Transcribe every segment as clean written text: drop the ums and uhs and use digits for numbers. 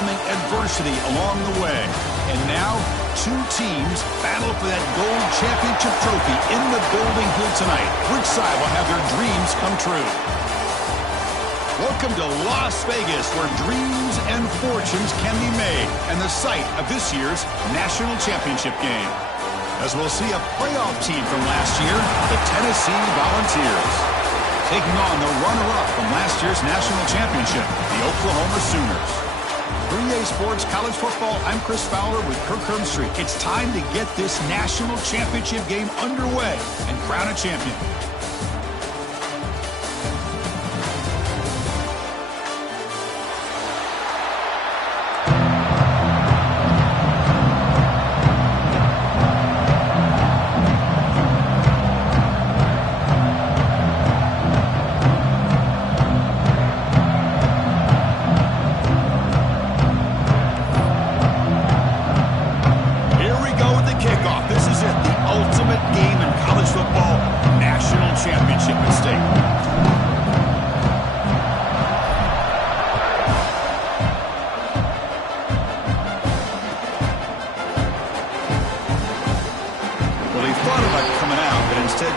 overcoming adversity along the way. And now, two teams battle for that gold championship trophy in the building here tonight. Which side will have their dreams come true? Welcome to Las Vegas, where dreams and fortunes can be made, and the site of this year's national championship game. As we'll see a playoff team from last year, the Tennessee Volunteers, taking on the runner-up from last year's national championship, the Oklahoma Sooners. For EA Sports College Football, I'm Chris Fowler with Kirk Herbstreit. It's time to get this national championship game underway and crown a champion.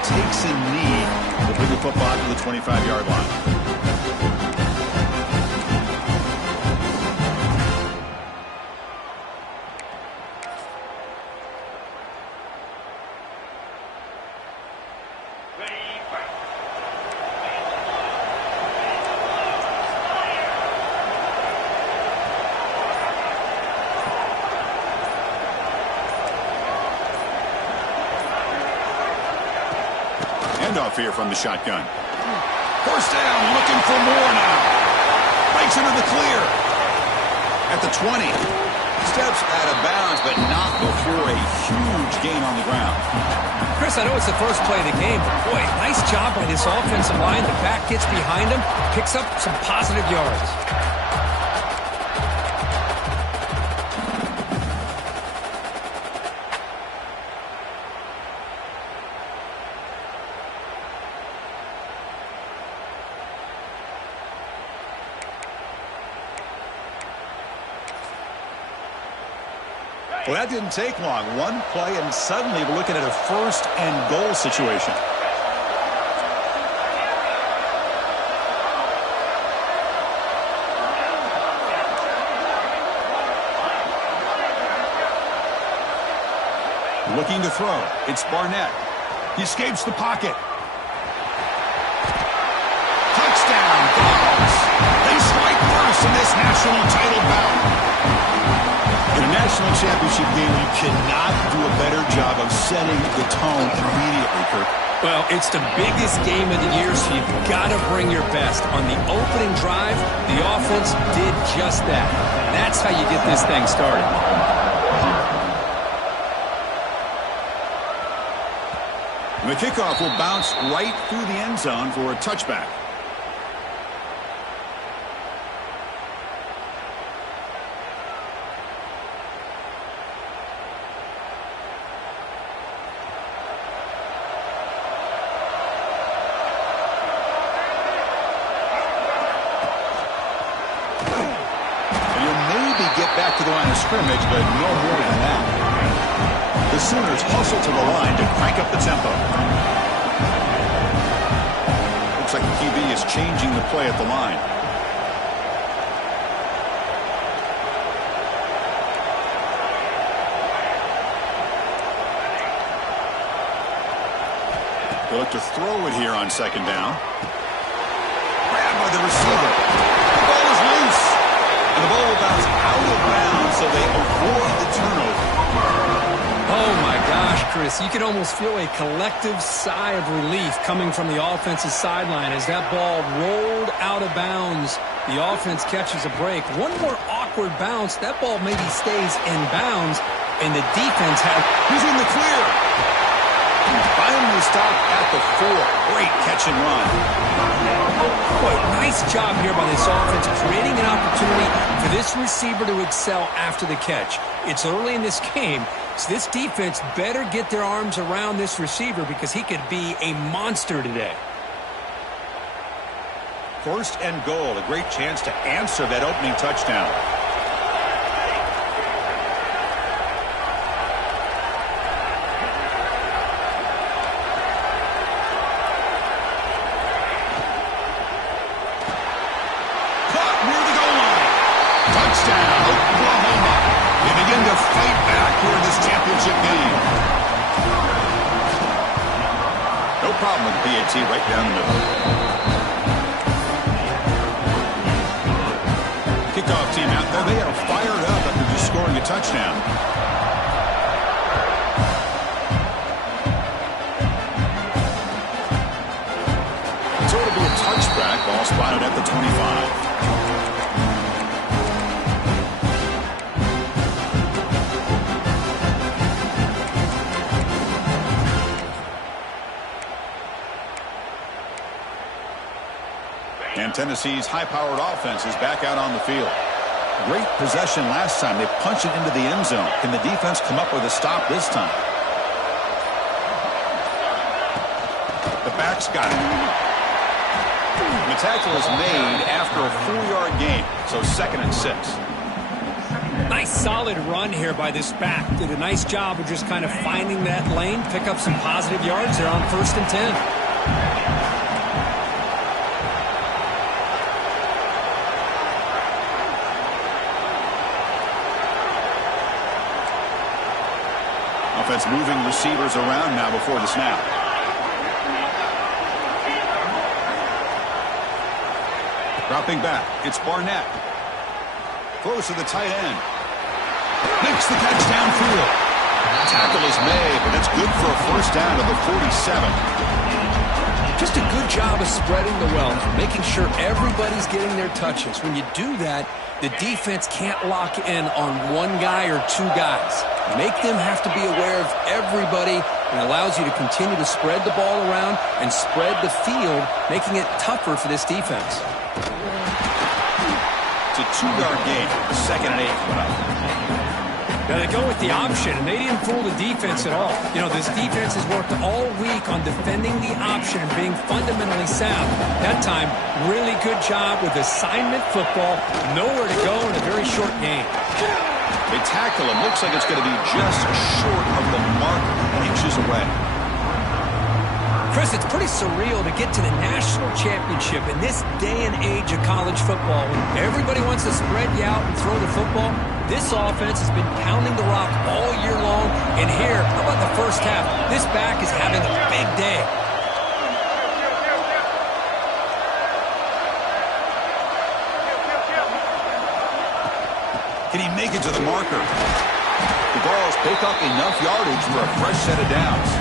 Takes a knee to bring the football out to the 25-yard line. Off here from the shotgun. First down, looking for more now. Breaks into the clear. At the 20. Steps out of bounds, but not before a huge gain on the ground. Chris, I know it's the first play of the game, but boy, nice job by this offensive line. The back gets behind him, picks up some positive yards. Well, that didn't take long. One play, and suddenly we're looking at a first and goal situation. Looking to throw. It's Barnett. He escapes the pocket. Touchdown, Dogs. They strike first in this national title bout. In a national championship game, you cannot do a better job of setting the tone immediately, Kirk. Well, it's the biggest game of the year, so you've got to bring your best. On the opening drive, the offense did just that. That's how you get this thing started. And the kickoff will bounce right through the end zone for a touchback. Back to the line of scrimmage, but no more than that. The Sooners hustle to the line to crank up the tempo. Looks like the QB is changing the play at the line. They look to throw it here on second down. Grabbed by the receiver. The ball is loose. And the ball will bounce out of bounds, so they avoid the turnover. Oh, my gosh, Chris. You can almost feel a collective sigh of relief coming from the offensive sideline as that ball rolled out of bounds. The offense catches a break. One more awkward bounce. That ball maybe stays in bounds, and the defense has... He's in the clear. Finally stopped at the 4. Great catch and run. Boy, nice job here by this offense, creating an opportunity for this receiver to excel after the catch. It's early in this game, so this defense better get their arms around this receiver because he could be a monster today. First and goal, a great chance to answer that opening touchdown. fight back here in this championship game. No problem with PAT right down the middle. Kickoff team out there. They are fired up after just scoring a touchdown. So it'll be a touchback. Ball spotted at the 25. And Tennessee's high-powered offense is back out on the field. Great possession last time. They punch it into the end zone. Can the defense come up with a stop this time? The back's got it. And the tackle is made after a 4-yard gain, so 2nd and 6. Nice solid run here by this back. Did a nice job of just kind of finding that lane, pick up some positive yards there on 1st and 10. Offense moving receivers around now before the snap. Dropping back, it's Barnett. Throws to the tight end. Makes the catch downfield. Tackle is made, but that's good for a 1st down to the 47. Just a good job of spreading the wealth, making sure everybody's getting their touches. When you do that, the defense can't lock in on one guy or two guys. Make them have to be aware of everybody, and allows you to continue to spread the ball around and spread the field, making it tougher for this defense. It's a 2-yard gain. 2nd and 8 coming up. Now they go with the option, and they didn't fool the defense at all. You know, this defense has worked all week on defending the option and being fundamentally sound. That time, really good job with assignment football. Nowhere to go in a very short game. They tackle him. Looks like it's going to be just short of the mark, inches away. Chris, it's pretty surreal to get to the national championship in this day and age of college football. When everybody wants to spread you out and throw the football, this offense has been pounding the rock all year long. And here, how about the 1st half? This back is having a big day. Can he make it to the marker? The balls pick up enough yardage for a fresh set of downs.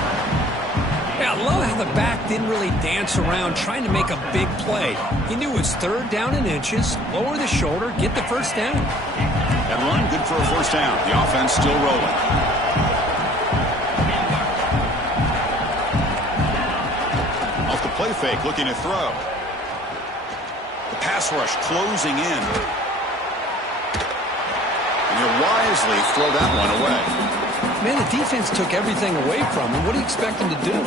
Yeah, I love how the back didn't really dance around trying to make a big play. He knew it was 3rd down and inches, lower the shoulder, get the 1st down. That run, good for a 1st down. The offense still rolling. Off the play fake, looking to throw. The pass rush closing in. And he'll wisely throw that one away. Man, the defense took everything away from him. What do you expect him to do?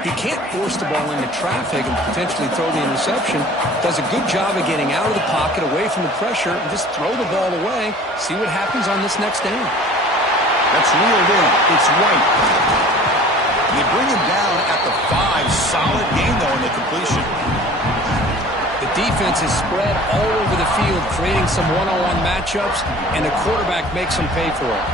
He can't force the ball into traffic and potentially throw the interception. Does a good job of getting out of the pocket, away from the pressure, and just throw the ball away. See what happens on this next down. That's reeled in. It's White. They bring him down at the 5. Solid gain, though, in the completion. The defense is spread all over the field, creating some one-on-one matchups, and the quarterback makes them pay for it.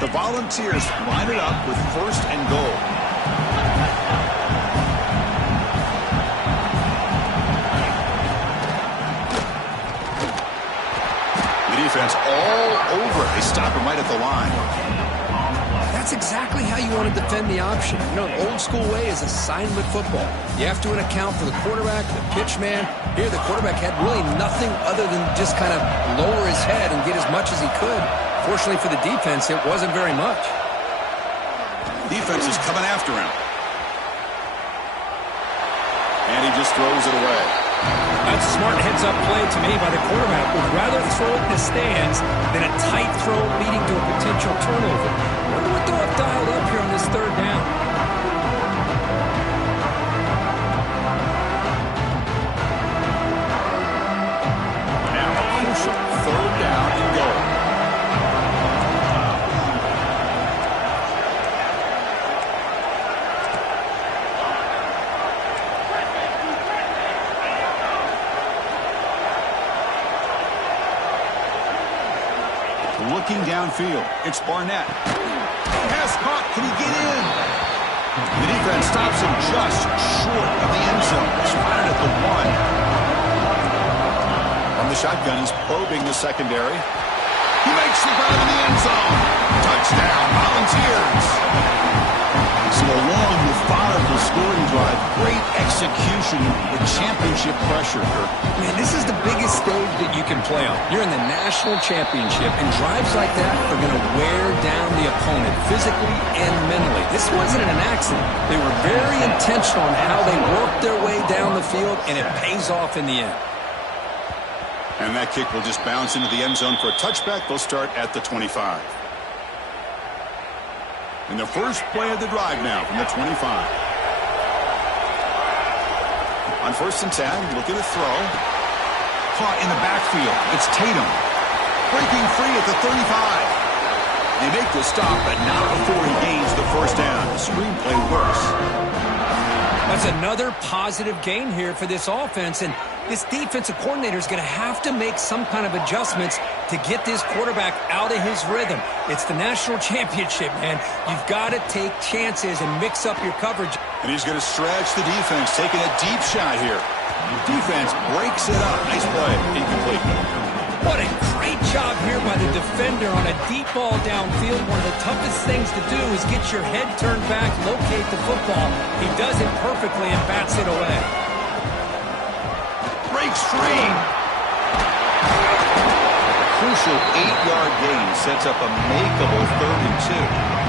The Volunteers line it up with 1st and goal. The defense all over it. They stop him right at the line. That's exactly how you want to defend the option. You know, the old school way is assignment football. You have to account for the quarterback, the pitch man. Here, the quarterback had really nothing other than just kind of lower his head and get as much as he could. Fortunately for the defense, it wasn't very much. Defense is coming after him. And he just throws it away. That's a smart heads-up play to me by the quarterback. Would rather throw it in the stands than a tight throw leading to a potential turnover. Wonder what they'll have dialed up here on this 3rd down. Now a crucial 3rd down and goal. looking downfield. It's Barnett. Pass caught. Can he get in? The defense stops him just short of the end zone. Spotted at the 1. From the shotgun, he's probing the secondary. He makes the grab in the end zone. Touchdown, Volunteers. So a long, methodical scoring drive. Great execution with championship pressure. Man, this is the biggest stage that you can play on. You're in the national championship, and drives like that are going to wear down the opponent physically and mentally. This wasn't an accident. They were very intentional on how they worked their way down the field, and it pays off in the end. And that kick will just bounce into the end zone for a touchback. They'll start at the 25. And the first play of the drive now from the 25. On 1st and 10, look at the throw. Caught in the backfield. It's Tatum. Breaking free at the 35. They make the stop, but not before he gains the first down. The screenplay works. That's another positive gain here for this offense, and this defensive coordinator is going to have to make some kind of adjustments to get this quarterback out of his rhythm. It's the national championship, man. You've got to take chances and mix up your coverage. And he's going to stretch the defense, taking a deep shot here. The defense breaks it up. Nice play. Incomplete. What a great job here by the defender on a deep ball downfield. One of the toughest things to do is get your head turned back, locate the football. He does it perfectly and bats it away. Breaks free. A crucial 8-yard gain sets up a makeable 3rd and 2.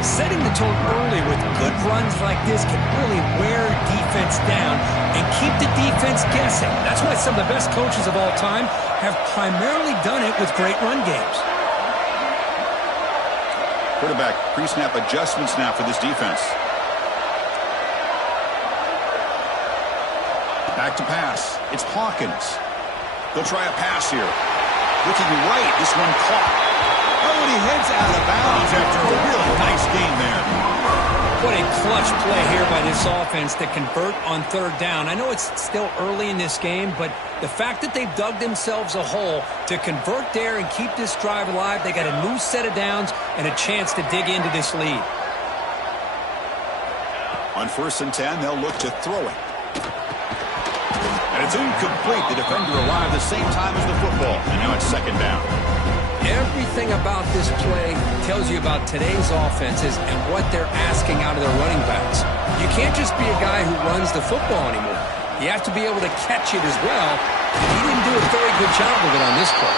Setting the tone early with good runs like this can really wear defense down and keep the defense guessing. That's why some of the best coaches of all time have primarily done it with great run games. Quarterback pre-snap adjustments now for this defense. Back to pass. It's Hawkins. They'll try a pass here. Looking right. This one caught. Oh, and he heads out of bounds after a really nice game there. What a clutch play here by this offense to convert on 3rd down. I know it's still early in this game, but the fact that they've dug themselves a hole to convert there and keep this drive alive, they got a new set of downs and a chance to dig into this lead. On 1st and 10, they'll look to throw it. And it's incomplete. The defender arrived the same time as the football, and now it's 2nd down. Everything about this play tells you about today's offenses and what they're asking out of their running backs. You can't just be a guy who runs the football anymore. You have to be able to catch it as well, and he didn't do a very good job of it on this play.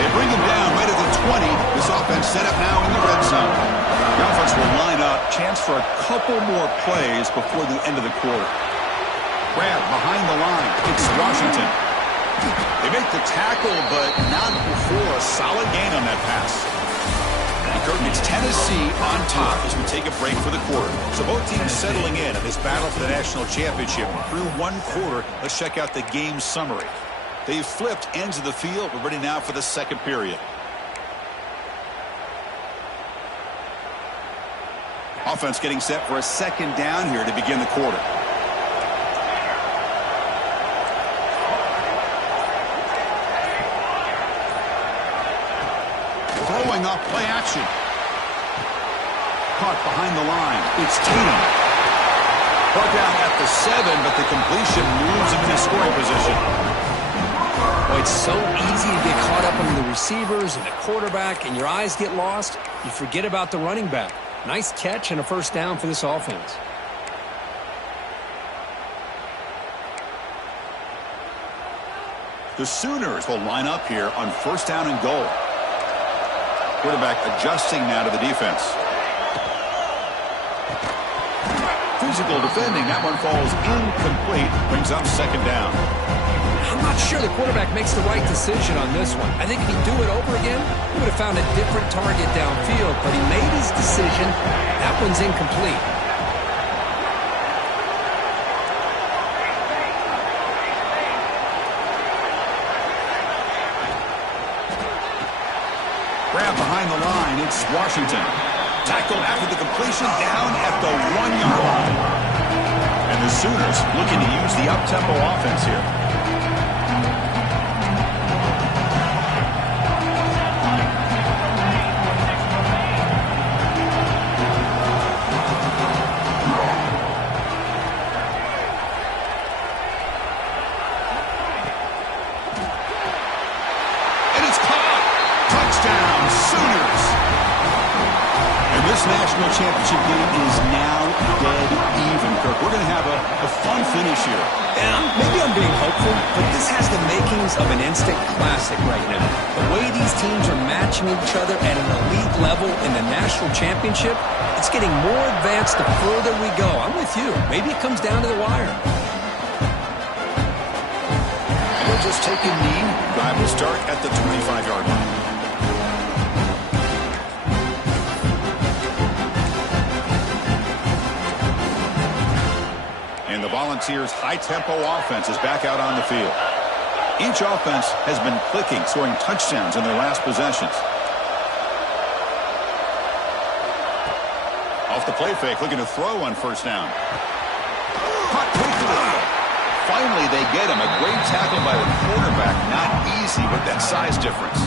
They bring him down right at the 20. This offense set up now in the red zone. The offense will line up. Chance for a couple more plays before the end of the quarter. Grab behind the line. It's Washington. They make the tackle, but not before a solid gain on that pass. And Kirk, it's Tennessee on top as we take a break for the quarter. So both teams settling in this battle for the national championship. Through 1 quarter, let's check out the game summary. They've flipped ends of the field. We're ready now for the 2nd period. Offense getting set for a 2nd down here to begin the quarter. Throwing off play action. Caught behind the line. It's Tatum. Brought down at the 7, but the completion moves him into scoring position. Well, it's so easy to get caught up on the receivers and the quarterback, and your eyes get lost. You forget about the running back. Nice catch and a 1st down for this offense. The Sooners will line up here on 1st down and goal. Quarterback adjusting now to the defense. Physical defending. That one falls incomplete. Brings up 2nd down. I'm not sure the quarterback makes the right decision on this one. I think if he'd do it over again, he would have found a different target downfield, but he made his decision. That one's incomplete. Grab behind the line. It's Washington. Tackled after the completion down at the 1-yard line. And the Sooners looking to use the up-tempo offense here. this year. And maybe I'm being hopeful, but this has the makings of an instant classic right now. The way these teams are matching each other at an elite level in the national championship, it's getting more advanced the further we go. I'm with you. Maybe it comes down to the wire. They'll just take a knee. Drive will start at the 25-yard line. And the Volunteers' high-tempo offense is back out on the field. Each offense has been clicking, scoring touchdowns in their last possessions. Off the play fake, looking to throw on first down. Caught quickly. Finally, they get him. A great tackle by the quarterback. Not easy with that size difference.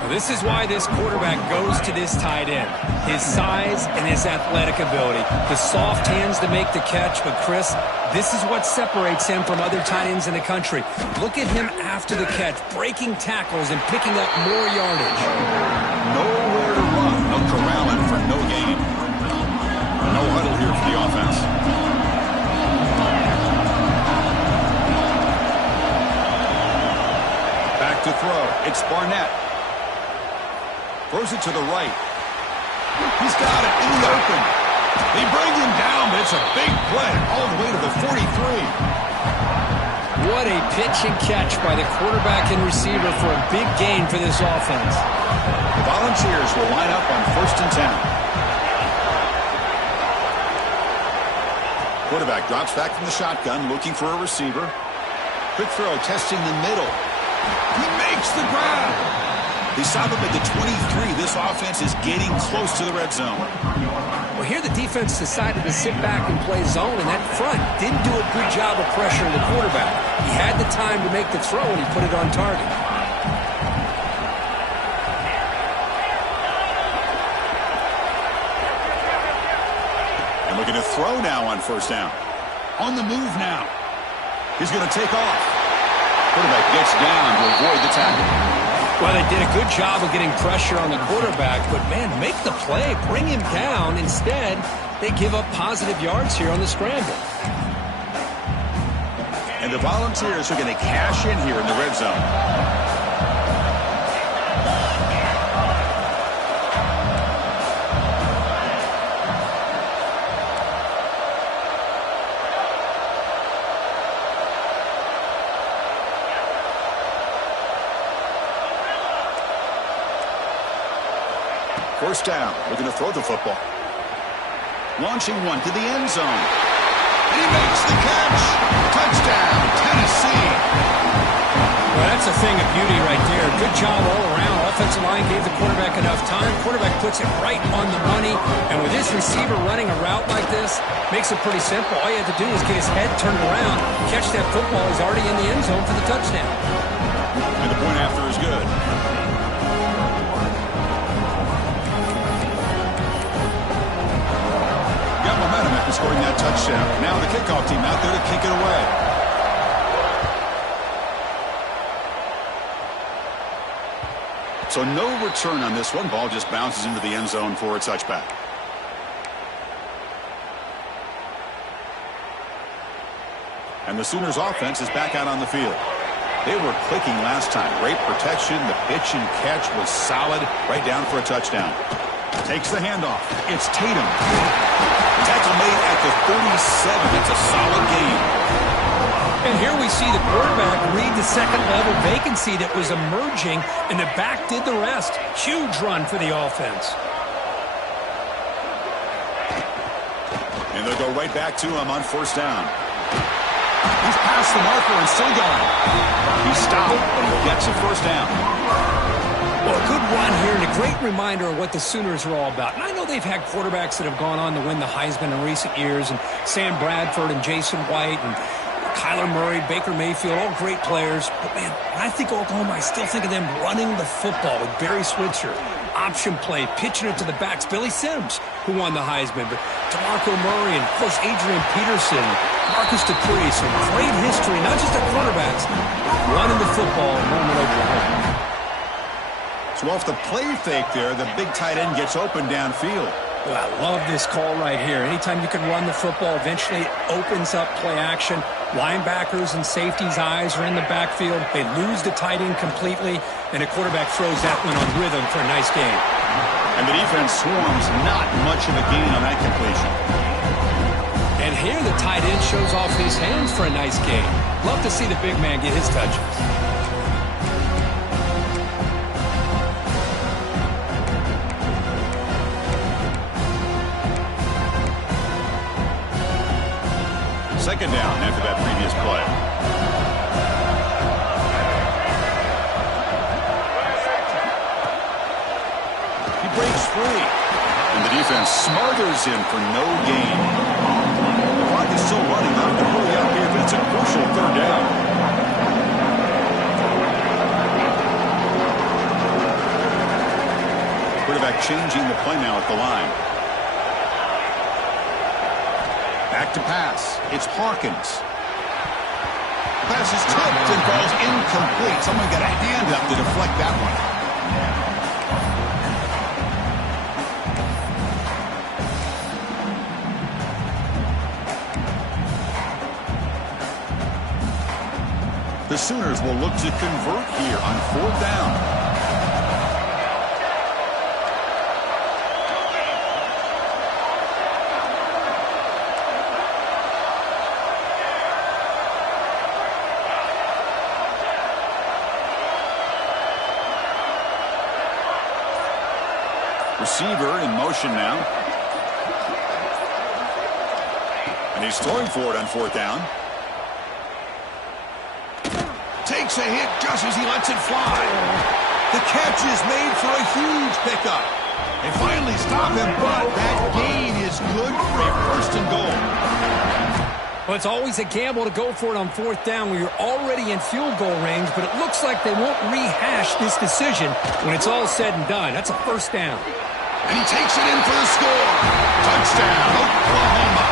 Well, this is why this quarterback goes to this tight end. His size and his athletic ability. The soft hands to make the catch. But, Chris, this is what separates him from other tight ends in the country. Look at him after the catch, breaking tackles and picking up more yardage. Nowhere to run. No corralling for no gain. No huddle here for the offense. Back to throw. It's Barnett. Throws it to the right. He's got it in the open. They bring him down, but it's a big play all the way to the 43. What a pitch and catch by the quarterback and receiver for a big gain for this offense. The Volunteers will line up on 1st and 10. Quarterback drops back from the shotgun, looking for a receiver. Quick throw, testing the middle. He makes the grab. They stop him at the 23. This offense is getting close to the red zone. Well, here the defense decided to sit back and play zone, and that front didn't do a good job of pressuring the quarterback. He had the time to make the throw, and he put it on target. And looking to throw now on first down. On the move now. He's going to take off. Quarterback gets down to avoid the tackle. Well, they did a good job of getting pressure on the quarterback, but, man, make the play, bring him down. Instead, they give up positive yards here on the scramble. And the Volunteers are going to cash in here in the red zone. First down. We're going to throw the football. Launching one to the end zone. And he makes the catch. Touchdown, Tennessee. Well, that's a thing of beauty right there. Good job all around. Offensive line gave the quarterback enough time. Quarterback puts it right on the money. And with this receiver running a route like this, makes it pretty simple. All you have to do is get his head turned around, catch that football. He's already in the end zone for the touchdown. And the point after is good. Got momentum after scoring that touchdown. Now the kickoff team out there to kick it away. So no return on this one. Ball just bounces into the end zone for a touchback. And the Sooners offense is back out on the field. They were clicking last time. Great protection. The pitch and catch was solid. Right down for a touchdown. Takes the handoff. It's Tatum. Tackle made at the 37. It's a solid game. And here we see the quarterback read the second-level vacancy that was emerging, and the back did the rest. Huge run for the offense. And they'll go right back to him on first down. He's past the marker and still going. He stopped, but he gets a first down. Well, a good run here and a great reminder of what the Sooners are all about. And I know they've had quarterbacks that have gone on to win the Heisman in recent years, and Sam Bradford and Jason White and Kyler Murray, Baker Mayfield, all great players. But, man, when I think Oklahoma, I still think of them running the football with Barry Switzer. Option play, pitching it to the backs. Billy Sims, who won the Heisman. But DeMarco Murray and, of course, Adrian Peterson, Marcus Dupree. Some great history, not just the quarterbacks, running the football in Norman, Oklahoma. So off the play fake there, the big tight end gets open downfield. Well, I love this call right here. Anytime you can run the football, eventually it opens up play action. Linebackers and safeties' eyes are in the backfield. They lose the tight end completely, and the quarterback throws that one on rhythm for a nice gain. And the defense swarms, not much of a gain on that completion. And here the tight end shows off his hands for a nice gain. Love to see the big man get his touches. Second down after that previous play. He breaks free. And the defense smothers him for no gain. The clock is still running. They'll have to hurry up here, but it's a crucial third down. Quarterback changing the play now at the line. Back to pass. It's Hawkins. The pass is tipped and falls incomplete. Someone got a hand up to deflect that one. The Sooners will look to convert here on fourth down. Receiver in motion now. And he's throwing for it on fourth down. Takes a hit just as he lets it fly. The catch is made for a huge pickup. They finally stop him, but that gain is good for a first and goal. Well, it's always a gamble to go for it on fourth down when you're already in field goal range, but it looks like they won't rehash this decision when it's all said and done. That's a first down. And he takes it in for the score. Touchdown, Oklahoma.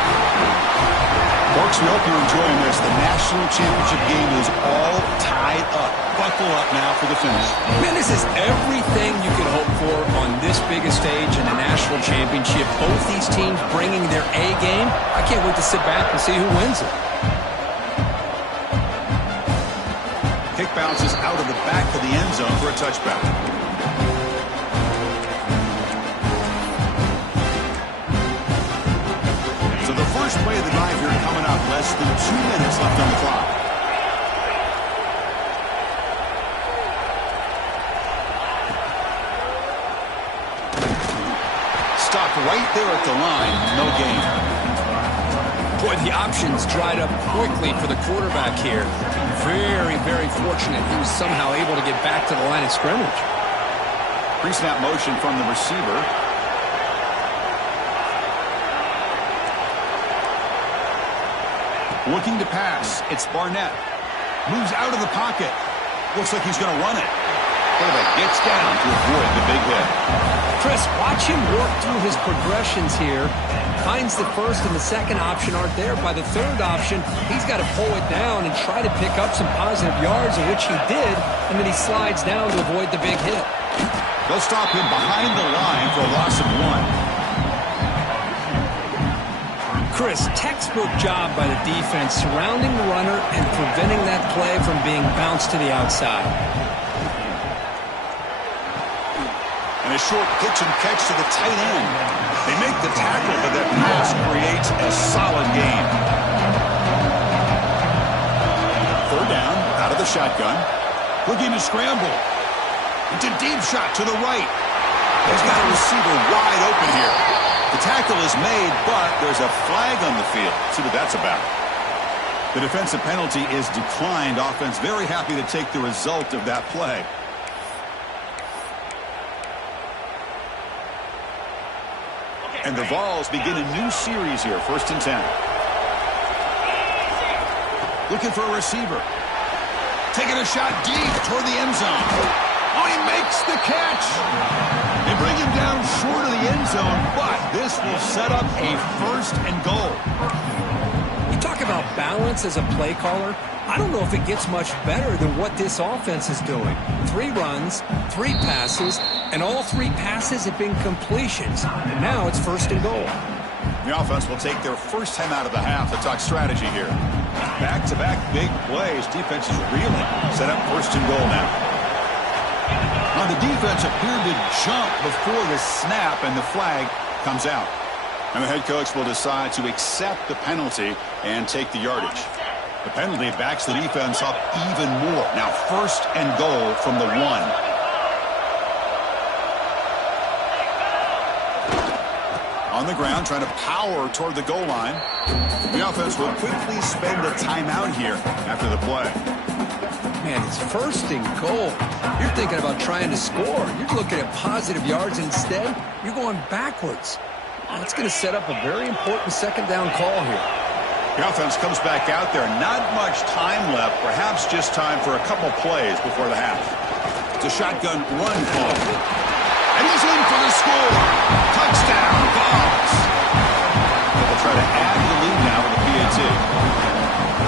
Folks, we hope you're enjoying this. The national championship game is all tied up. Buckle up now for the finish. Man, this is everything you could hope for on this biggest stage in the national championship. Both these teams bringing their A game. I can't wait to sit back and see who wins it. Kick bounces out of the back of the end zone for a touchback. First play of the drive here coming up. Less than 2 minutes left on the clock. Stopped right there at the line. No gain. Boy, the options dried up quickly for the quarterback here. Very, very fortunate he was somehow able to get back to the line of scrimmage. Pre-snap motion from the receiver. Looking to pass. It's Barnett. Moves out of the pocket. Looks like he's going to run it. Quarterback gets down to avoid the big hit. Chris, watch him work through his progressions here. Finds the first and the second option aren't there. By the third option, he's got to pull it down and try to pick up some positive yards, of which he did, and then he slides down to avoid the big hit. They'll stop him behind the line for a loss of 1. Chris, textbook job by the defense surrounding the runner and preventing that play from being bounced to the outside. And a short pitch and catch to the tight end. They make the tackle, but that pass creates a solid gain. Third down, out of the shotgun. Looking to scramble. It's a deep shot to the right. He's got a receiver wide open here. The tackle is made, but there's a flag on the field. See what that's about. The defensive penalty is declined. Offense very happy to take the result of that play. And the Vols begin a new series here, 1st and 10. Looking for a receiver. Taking a shot deep toward the end zone. Oh, he makes the catch. They bring him down short of the end zone, but this will set up a 1st and goal. You talk about balance as a play caller, I don't know if it gets much better than what this offense is doing. 3 runs, 3 passes, and all 3 passes have been completions. And now it's 1st and goal. The offense will take their first time out of the half to talk strategy here. Back-to-back big plays. Defense is reeling. Set up 1st and goal now. Now the defense appeared to jump before the snap, and the flag comes out. And the head coach will decide to accept the penalty and take the yardage. The penalty backs the defense up even more. Now 1st and goal from the 1. On the ground, trying to power toward the goal line. The offense will quickly spend a timeout here after the play. Man, it's 1st and goal. You're thinking about trying to score. You're looking at positive yards. Instead, you're going backwards. That's going to set up a very important 2nd down call here. The offense comes back out there. Not much time left. Perhaps just time for a couple plays before the half. It's a shotgun run call. And he's in for the score. Touchdown, Vols. They'll try to add the lead now with a PAT.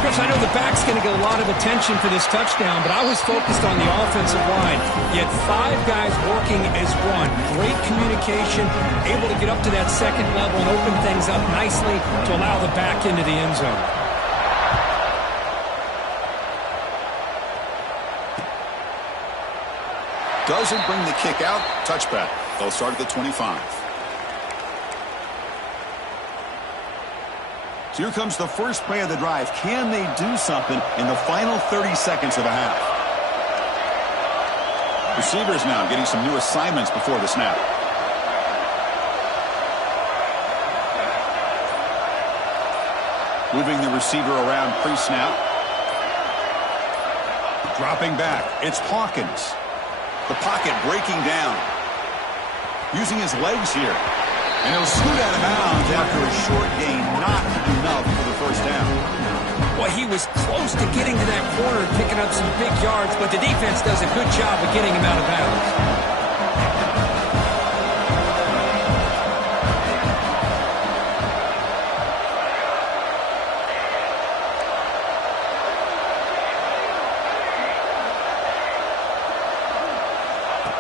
Chris, I know the back's going to get a lot of attention for this touchdown, but I was focused on the offensive line. You had 5 guys working as one. Great communication, able to get up to that 2nd level and open things up nicely to allow the back into the end zone. Doesn't bring the kick out. Touchback. They'll start at the 25. So here comes the first play of the drive. Can they do something in the final 30 seconds of the half? Receivers now getting some new assignments before the snap. Moving the receiver around pre-snap. Dropping back. It's Hawkins. The pocket breaking down. Using his legs here. And he'll scoot out of bounds after a short gain. Not enough for the 1st down. Well, he was close to getting to that corner and picking up some big yards, but the defense does a good job of getting him out of bounds.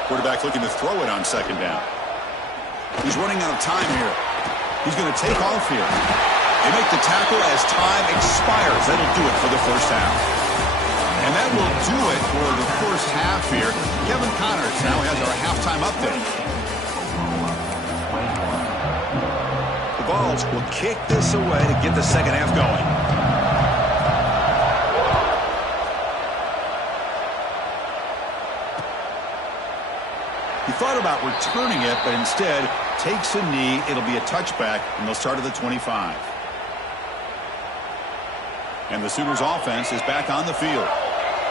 Quarterback looking to throw it on 2nd down. He's running out of time here. He's going to take off here. They make the tackle as time expires. That'll do it for the 1st half. And that will do it for the 1st half here. Kevin Connors now has our halftime update. The Vols will kick this away to get the 2nd half going. He thought about returning it, but instead takes a knee. It'll be a touchback, and they'll start at the 25. And the Sooners offense is back on the field.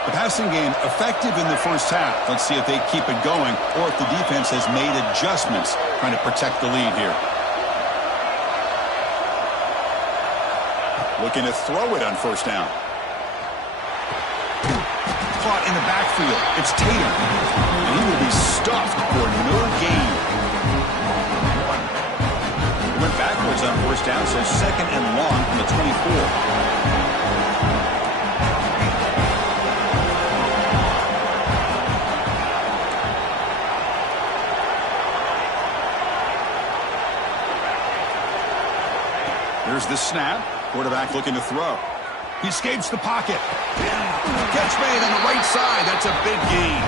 The passing game effective in the 1st half. Let's see if they keep it going or if the defense has made adjustments trying to protect the lead here. Looking to throw it on 1st down. Caught in the backfield. It's Tatum. And he will be stuffed for no gain. Went backwards on 1st down, so 2nd and long from the 24. Here's the snap. Quarterback looking to throw. He escapes the pocket. Catch made on the right side. That's a big gain.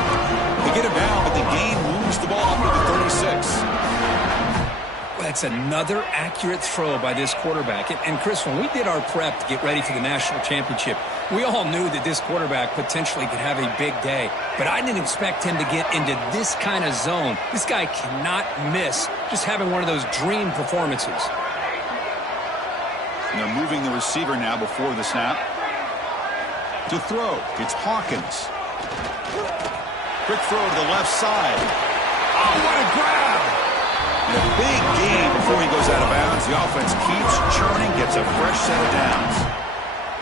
They get him down, but the gain moves the ball up to the 36. Well, that's another accurate throw by this quarterback. And Chris, when we did our prep to get ready for the national championship, we all knew that this quarterback potentially could have a big day. But I didn't expect him to get into this kind of zone. This guy cannot miss just having one of those dream performances. And they're moving the receiver now before the snap. To throw, it's Hawkins. Quick throw to the left side. Oh, what a grab! And a big gain before he goes out of bounds. The offense keeps churning, gets a fresh set of downs.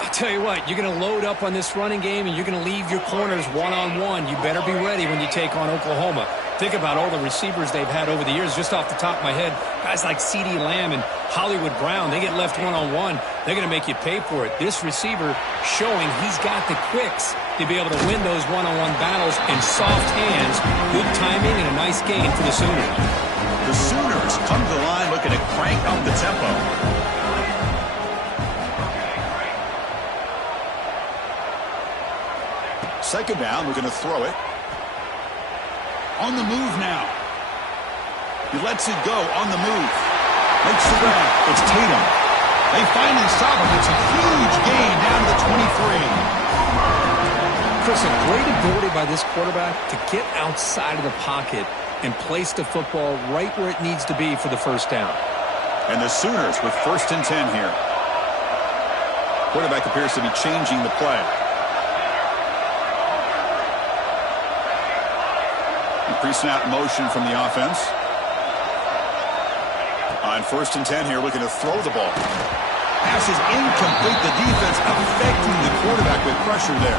I'll tell you what, you're going to load up on this running game and you're going to leave your corners one-on-one. You better be ready when you take on Oklahoma. Think about all the receivers they've had over the years. Just off the top of my head, guys like CeeDee Lamb and Hollywood Brown, they get left one-on-one. They're going to make you pay for it. This receiver showing he's got the quicks to be able to win those one-on-one battles in soft hands. Good timing and a nice gain for the Sooners. The Sooners come to the line looking to crank up the tempo. Second down, we're going to throw it. On the move now. He lets it go on the move. Makes the grab. It's Tatum. They finally stop him. It's a huge gain down to the 23. Chris, a great ability by this quarterback to get outside of the pocket and place the football right where it needs to be for the first down. And the Sooners with 1st and 10 here. Quarterback appears to be changing the play. Pre-snap motion from the offense. On 1st and 10 here, looking to throw the ball. Pass is incomplete. The defense affecting the quarterback with pressure there.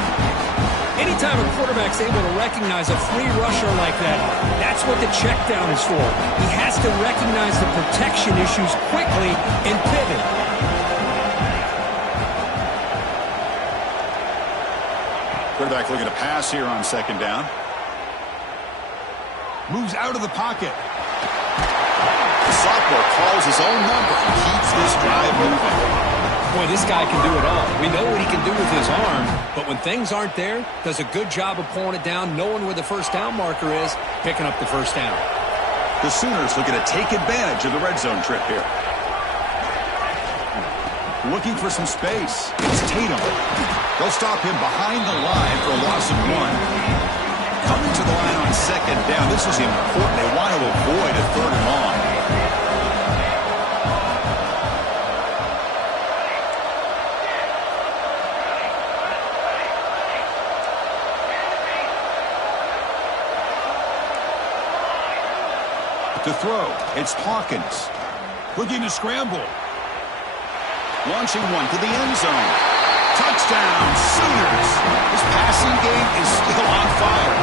Anytime a quarterback's able to recognize a free rusher like that, that's what the check down is for. He has to recognize the protection issues quickly and pivot. Quarterback looking to pass here on 2nd down. Moves out of the pocket. The sophomore calls his own number and keeps this drive moving. Boy, this guy can do it all. We know what he can do with his arm, but when things aren't there, does a good job of pulling it down, knowing where the first down marker is, picking up the first down. The Sooners looking to take advantage of the red zone trip here. Looking for some space. It's Tatum. They'll stop him behind the line for a loss of 1. Coming to the line on 2nd down. This is important. They want to avoid a 3rd and long. To throw, it's Hawkins. Looking to scramble. Launching one to the end zone. Touchdown, Sooners. This passing game is still on fire.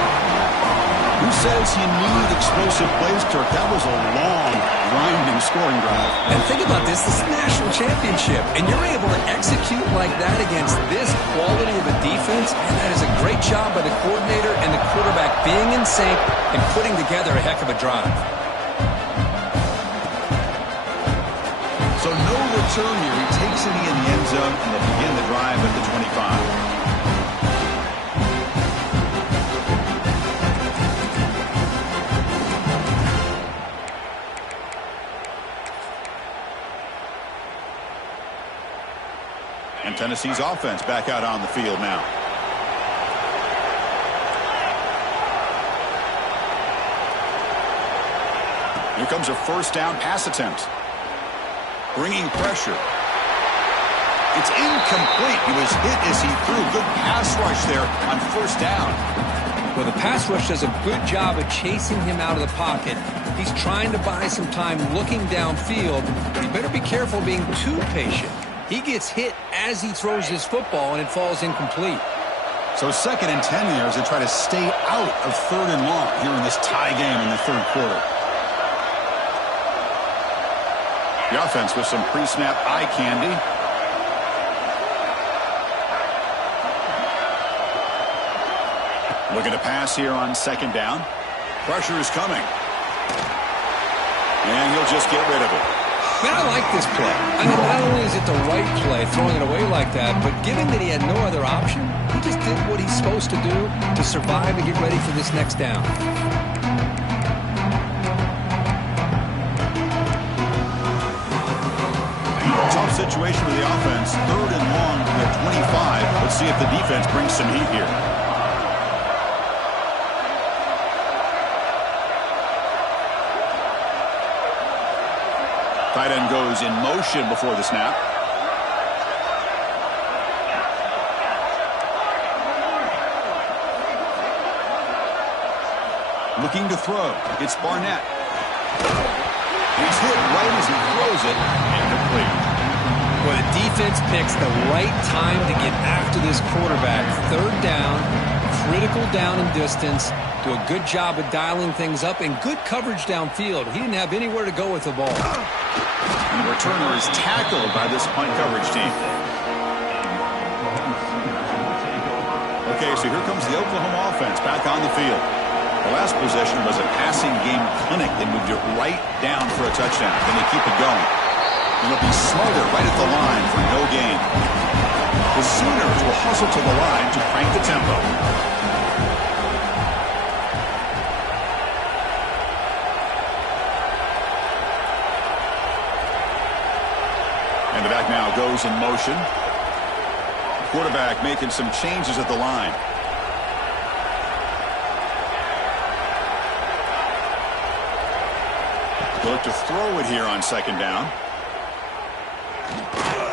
Who says you need explosive plays, Kirk? That was a long, grinding scoring drive. And think about this. This is a national championship, and you're able to execute like that against this quality of a defense, and that is a great job by the coordinator and the quarterback being in sync and putting together a heck of a drive. So no return here. He takes it in the end zone, and they begin the drive at the 25. And Tennessee's offense back out on the field now. Here comes a 1st down pass attempt. Bringing pressure. It's incomplete. He was hit as he threw. Good pass rush there on 1st down. Well, the pass rush does a good job of chasing him out of the pocket. He's trying to buy some time looking downfield, but he better be careful being too patient. He gets hit as he throws his football, and it falls incomplete. So 2nd and 10 here as they try to stay out of 3rd and long here in this tie game in the 3rd quarter. The offense with some pre-snap eye candy. Looking to pass here on 2nd down. Pressure is coming. And he'll just get rid of it. Man, I like this play. I mean, not only is it the right play, throwing it away like that, but given that he had no other option, he just did what he's supposed to do to survive and get ready for this next down. Tough situation for the offense. 3rd and long at 25. Let's see if the defense brings some heat here. Tight end goes in motion before the snap. Looking to throw. It's Barnett. He's hit right as he throws it. Incomplete. Well, the defense picks the right time to get after this quarterback. 3rd down, critical down and distance. Do a good job of dialing things up and good coverage downfield. He didn't have anywhere to go with the ball. And the returner is tackled by this punt coverage team. Okay, so here comes the Oklahoma offense back on the field. The last possession was a passing game clinic. They moved it right down for a touchdown. Then they keep it going. And they'll be smothered right at the line for no gain. The Sooners will hustle to the line to crank the tempo. And the back now goes in motion. Quarterback making some changes at the line. Look to throw it here on second down.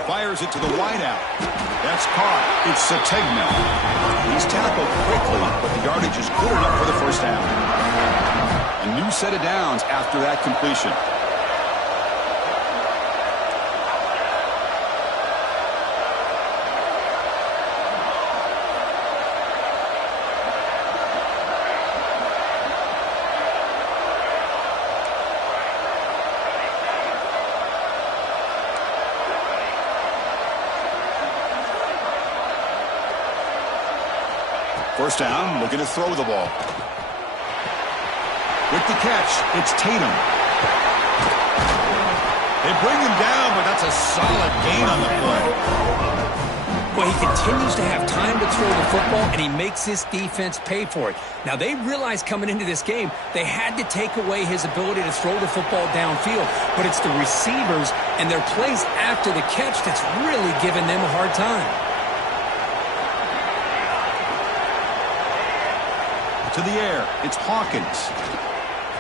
Fires it to the wideout. That's caught. It's Sategna. He's tackled quickly, but the yardage is good enough for the first down. A new set of downs after that completion. First down, looking to throw the ball. With the catch, it's Tatum. They bring him down, but that's a solid gain on the play. Well, he continues to have time to throw the football, and he makes his defense pay for it. Now, they realized coming into this game they had to take away his ability to throw the football downfield, but it's the receivers and their plays after the catch that's really giving them a hard time. To the air, it's Hawkins.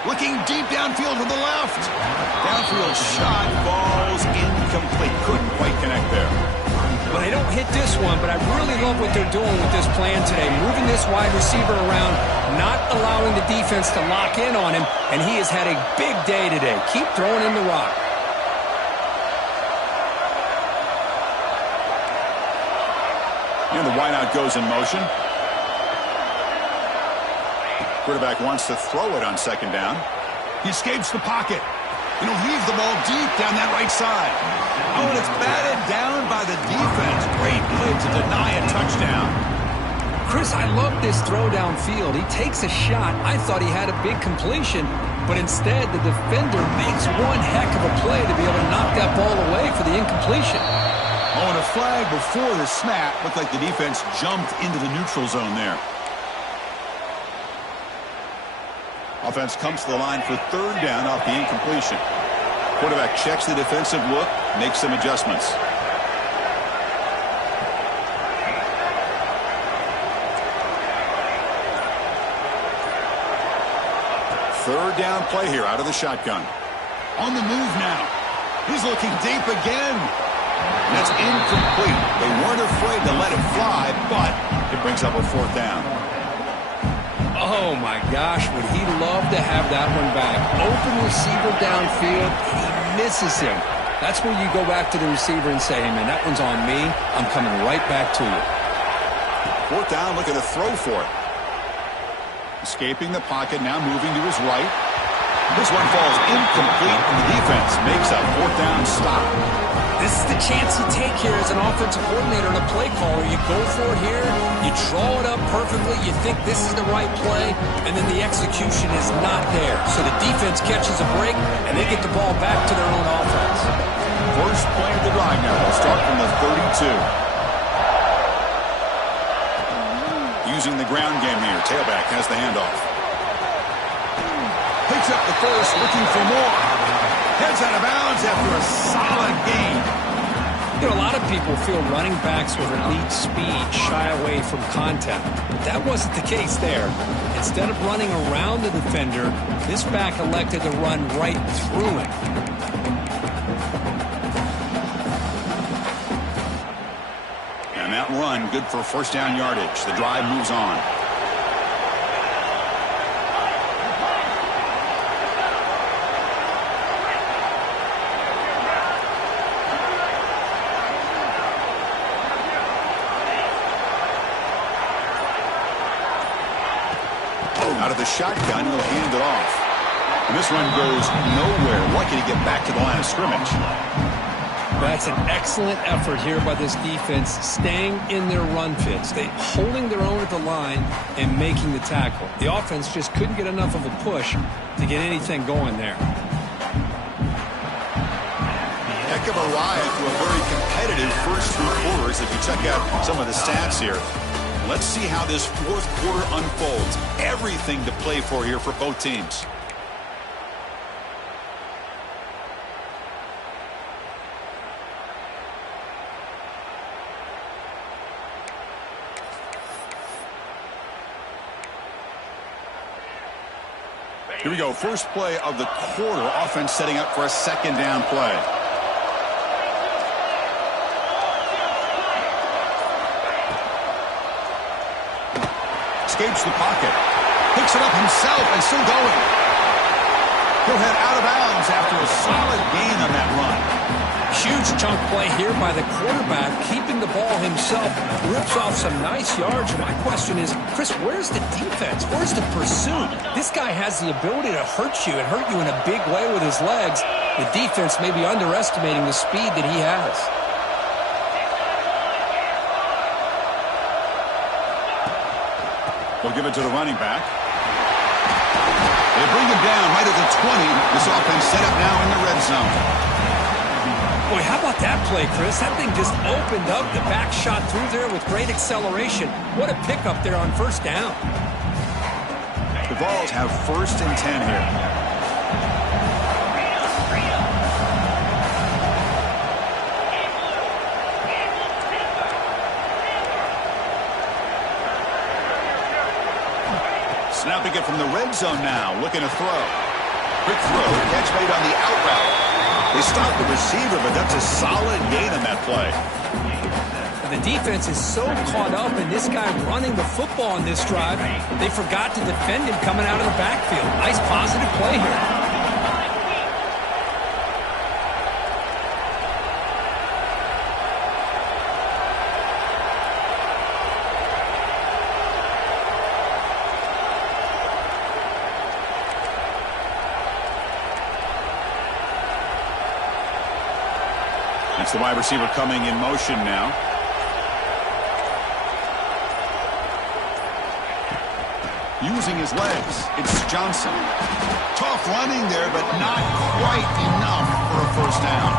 Looking deep downfield to the left. Downfield shot falls incomplete. Couldn't quite connect there. But they don't hit this one, but I really love what they're doing with this plan today. Moving this wide receiver around, not allowing the defense to lock in on him, and he has had a big day today. Keep throwing in the rock. And the wideout goes in motion. Quarterback wants to throw it on second down. He escapes the pocket. And he'll heave the ball deep down that right side. Oh, and it's batted down by the defense. Great play to deny a touchdown. Chris, I love this throw downfield. He takes a shot. I thought he had a big completion, but instead the defender makes one heck of a play to be able to knock that ball away for the incompletion. Oh, and a flag before the snap. Looked like the defense jumped into the neutral zone there. Offense comes to the line for third down off the incompletion. Quarterback checks the defensive look, makes some adjustments. Third down play here out of the shotgun. On the move now. He's looking deep again. That's incomplete. They weren't afraid to let it fly, but it brings up a fourth down. Oh, my gosh, would he love to have that one back. Open receiver downfield, he misses him. That's where you go back to the receiver and say, hey, man, that one's on me. I'm coming right back to you. Fourth down, looking to throw for it. Escaping the pocket, now moving to his right. This one falls incomplete, and the defense makes a fourth down stop. This is the chance you take here as an offensive coordinator and a play caller. You go for it here, you draw it up perfectly, you think this is the right play, and then the execution is not there. So the defense catches a break, and they get the ball back to their own offense. First play of the drive now. They'll start from the 32. Using the ground game here. Tailback has the handoff. Picks up the first, looking for more. Heads out of bounds after a solid gain. You know, a lot of people feel running backs with elite speed shy away from contact. But that wasn't the case there. Instead of running around the defender, this back elected to run right through him. And that run, good for first down yardage. The drive moves on. Out Out of the shotgun, he'll hand it off. And this run goes nowhere. Lucky to get back to the line of scrimmage. That's an excellent effort here by this defense, staying in their run fits. They holding their own at the line and making the tackle. The offense just couldn't get enough of a push to get anything going there. Heck of a ride through a very competitive first 3 quarters if you check out some of the stats here. Let's see how this fourth quarter unfolds. Everything to play for here for both teams. Here we go. First play of the quarter. Offense setting up for a second down play. Escapes the pocket. Picks it up himself and still going. He'll head out of bounds after a solid gain on that run. Huge chunk play here by the quarterback, keeping the ball himself, rips off some nice yards. My question is, Chris, where's the defense? Where's the pursuit? This guy has the ability to hurt you and hurt you in a big way with his legs. The defense may be underestimating the speed that he has. They'll give it to the running back. They bring him down right at the 20. This offense set up now in the red zone. Boy, how about that play, Chris? That thing just opened up. The back shot through there with great acceleration. What a pickup there on first down. The Vols have 1st and 10 here. Snapping it from the red zone now. Looking to throw. Quick throw. Catch made on the out route. They stop the receiver, but that's a solid gain on that play. The defense is so caught up in this guy running the football on this drive, they forgot to defend him coming out of the backfield. Nice positive play here. It's the wide receiver coming in motion now. Using his legs, it's Johnson. Tough running there, but not quite enough for a first down.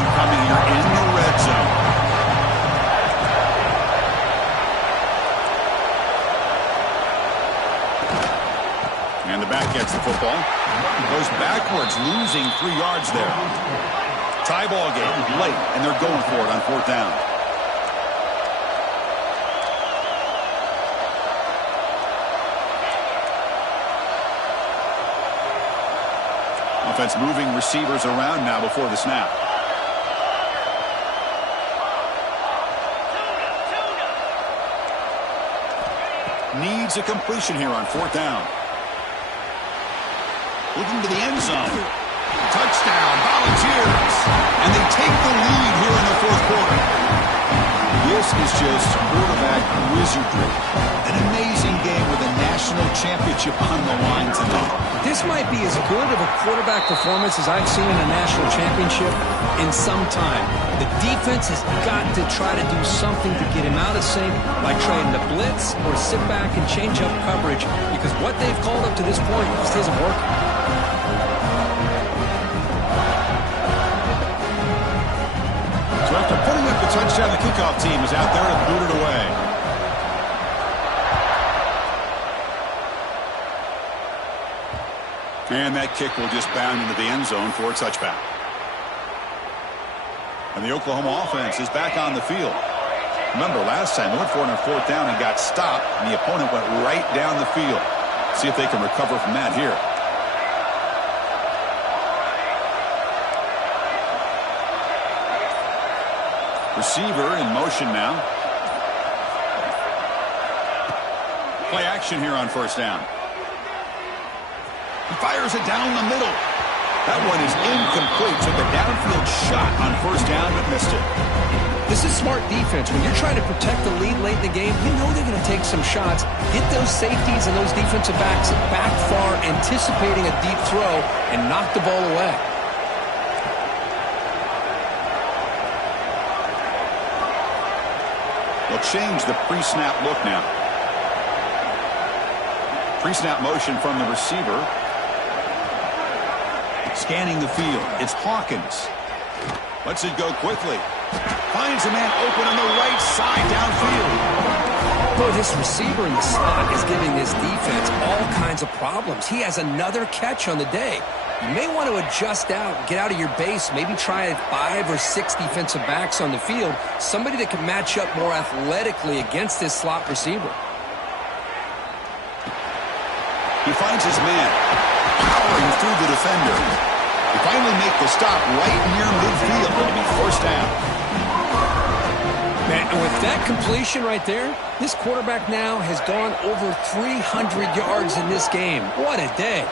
Coming here in the red zone. And the back gets the football. Goes backwards, losing 3 yards there. Tie ball game late, and they're going for it on 4th down. Offense moving receivers around now before the snap. Needs a completion here on 4th down. Looking to the end zone. Touchdown, Volunteers. And they take the lead here in the 4th quarter. This is just quarterback wizardry. An amazing game with a national championship on the line tonight. This might be as good of a quarterback performance as I've seen in a national championship in some time. The defense has got to try to do something to get him out of sync by trying to blitz or sit back and change up coverage, because what they've called up to this point just isn't working. So after putting up the touchdown, the kickoff team is out there to boot it away. And that kick will just bound into the end zone for a touchback. And the Oklahoma offense is back on the field. Remember, last time they went for it on 4th down and got stopped, and the opponent went right down the field. See if they can recover from that here. Receiver in motion now. Play action here on 1st down. He fires it down the middle. That one is incomplete. Took a downfield shot on first down, but missed it. This is smart defense. When you're trying to protect the lead late in the game, you know they're going to take some shots. Get those safeties and those defensive backs back far, anticipating a deep throw, and knock the ball away. They'll change the pre-snap look now. Pre-snap motion from the receiver. Scanning the field. It's Hawkins. Lets it go quickly. Finds a man open on the right side downfield. Boy, this receiver in the slot is giving this defense all kinds of problems. He has another catch on the day. You may want to adjust out, get out of your base, maybe try 5 or 6 defensive backs on the field, somebody that can match up more athletically against this slot receiver. He finds his man, powering through the defender. They finally make the stop right near midfield. It'll be first down. Man, and with that completion right there, this quarterback now has gone over 300 yards in this game. What a day.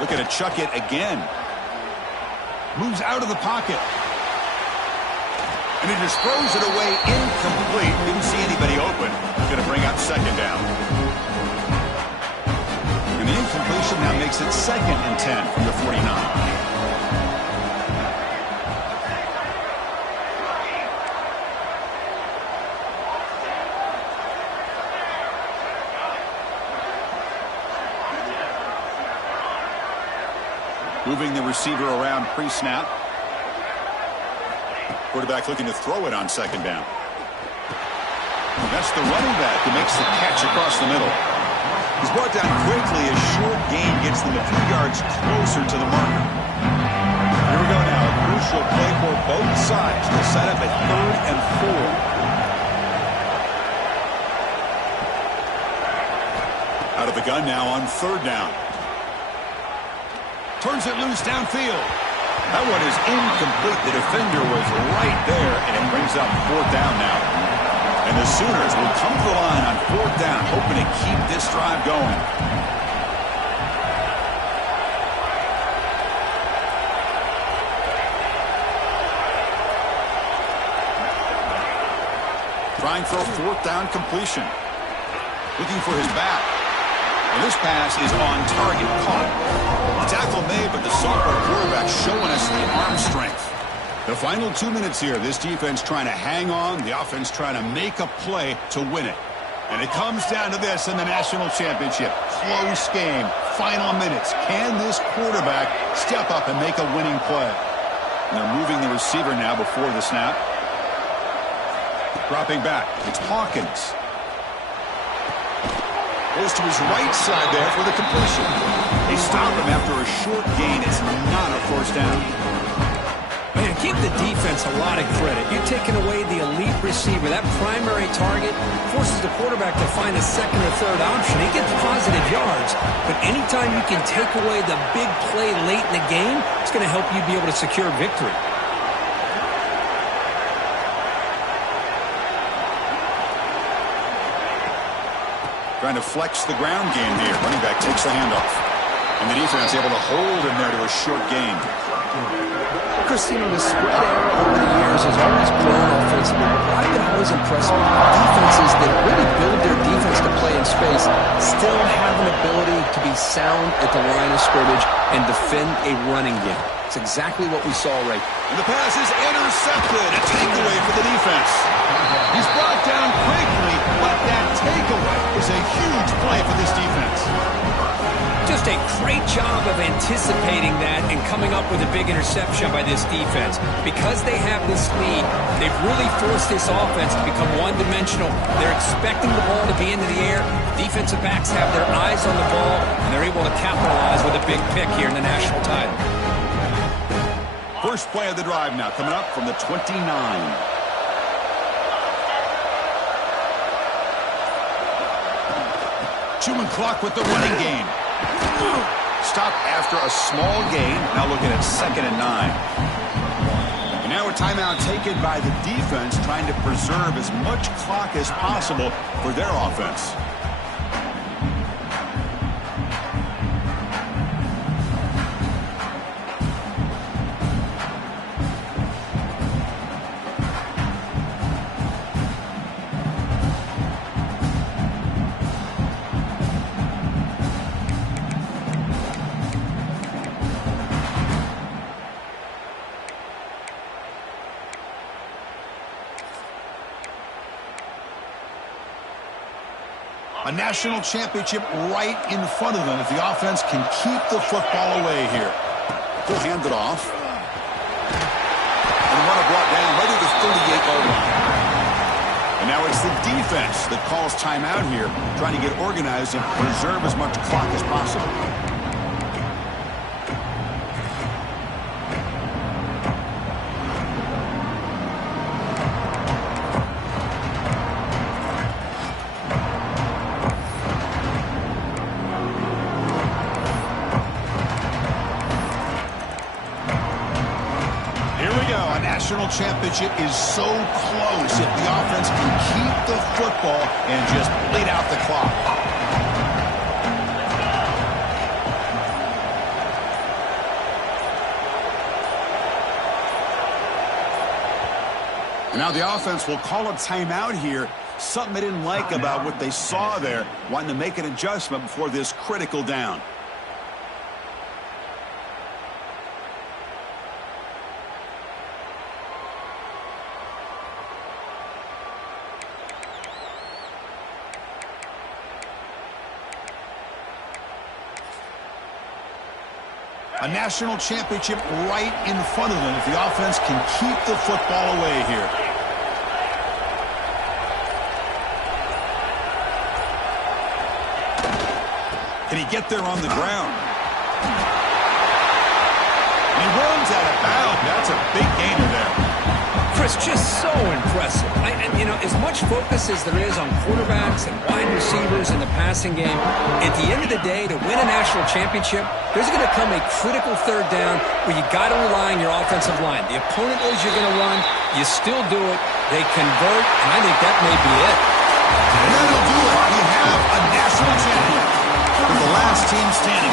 Looking to chuck it again. Moves out of the pocket. And he just throws it away incomplete. Didn't see anybody open. Going to bring up second down. And the incompletion now makes it 2nd and 10 from the 49. Moving the receiver around pre-snap. Quarterback looking to throw it on second down. That's the running back who makes the catch across the middle. He's brought down quickly as short gain gets them a few yards closer to the marker. Here we go now. A crucial play for both sides to set up at 3rd and 4. Out of the gun now on 3rd down. Turns it loose downfield. That one is incomplete. The defender was right there, and it brings up 4th down now. And the Sooners will come to the line on 4th down, hoping to keep this drive going. Trying for a 4th down completion. Looking for his back. And this pass is on target, caught. The tackle made, but the sophomore quarterback showing us the arm strength. The final 2 minutes here. This defense trying to hang on. The offense trying to make a play to win it. And it comes down to this in the national championship. Close game. Final minutes. Can this quarterback step up and make a winning play? And they're moving the receiver now before the snap. Dropping back. It's Hawkins. Goes to his right side there for the completion. They stop him after a short gain. It's not a first down. Man, give the defense a lot of credit. You're taking away the elite receiver. That primary target forces the quarterback to find a 2nd or 3rd option. He gets positive yards, but anytime you can take away the big play late in the game, it's going to help you be able to secure victory. Trying to flex the ground game here. Running back takes the handoff. And the defense able to hold him there to a short gain. Christine, the spread era over the years has always grown offensively. But I've been always impressed with defenses that really build their defense to play in space, still have an ability to be sound at the line of scrimmage and defend a running game. It's exactly what we saw right. And the pass is intercepted. A takeaway for the defense. He's brought down quickly, but that takeaway is a huge play for this defense. Just a great job of anticipating that and coming up with a big interception by this defense. Because they have this lead, they've really forced this offense to become one-dimensional. They're expecting the ball to be into the air. Defensive backs have their eyes on the ball, and they're able to capitalize with a big pick here in the national title. First play of the drive now coming up from the 29. Chewing clock with the running game. Stop after a small gain. Now looking at 2nd and 9. And now a timeout taken by the defense, trying to preserve as much clock as possible for their offense. A national championship right in front of them if the offense can keep the football away here. He'll hand it off. And the runner brought down right at the 38-yard line. And now it's the defense that calls timeout here, trying to get organized and preserve as much clock as possible. National championship is so close if the offense can keep the football and just bleed out the clock. And now the offense will call a timeout here. Something they didn't like about what they saw there, wanting to make an adjustment before this critical down. A national championship right in front of them if the offense can keep the football away here. Can he get there on the ground? And he runs out of bounds. That's a big gainer there. Chris, just so impressive. You know, as much focus as there is on quarterbacks and wide receivers in the passing game, at the end of the day, to win a national championship, there's going to come a critical third down where you got to rely on your offensive line. The opponent knows you're going to run. You still do it. They convert, and I think that may be it. And that'll do it. You have a national champion. With the last team standing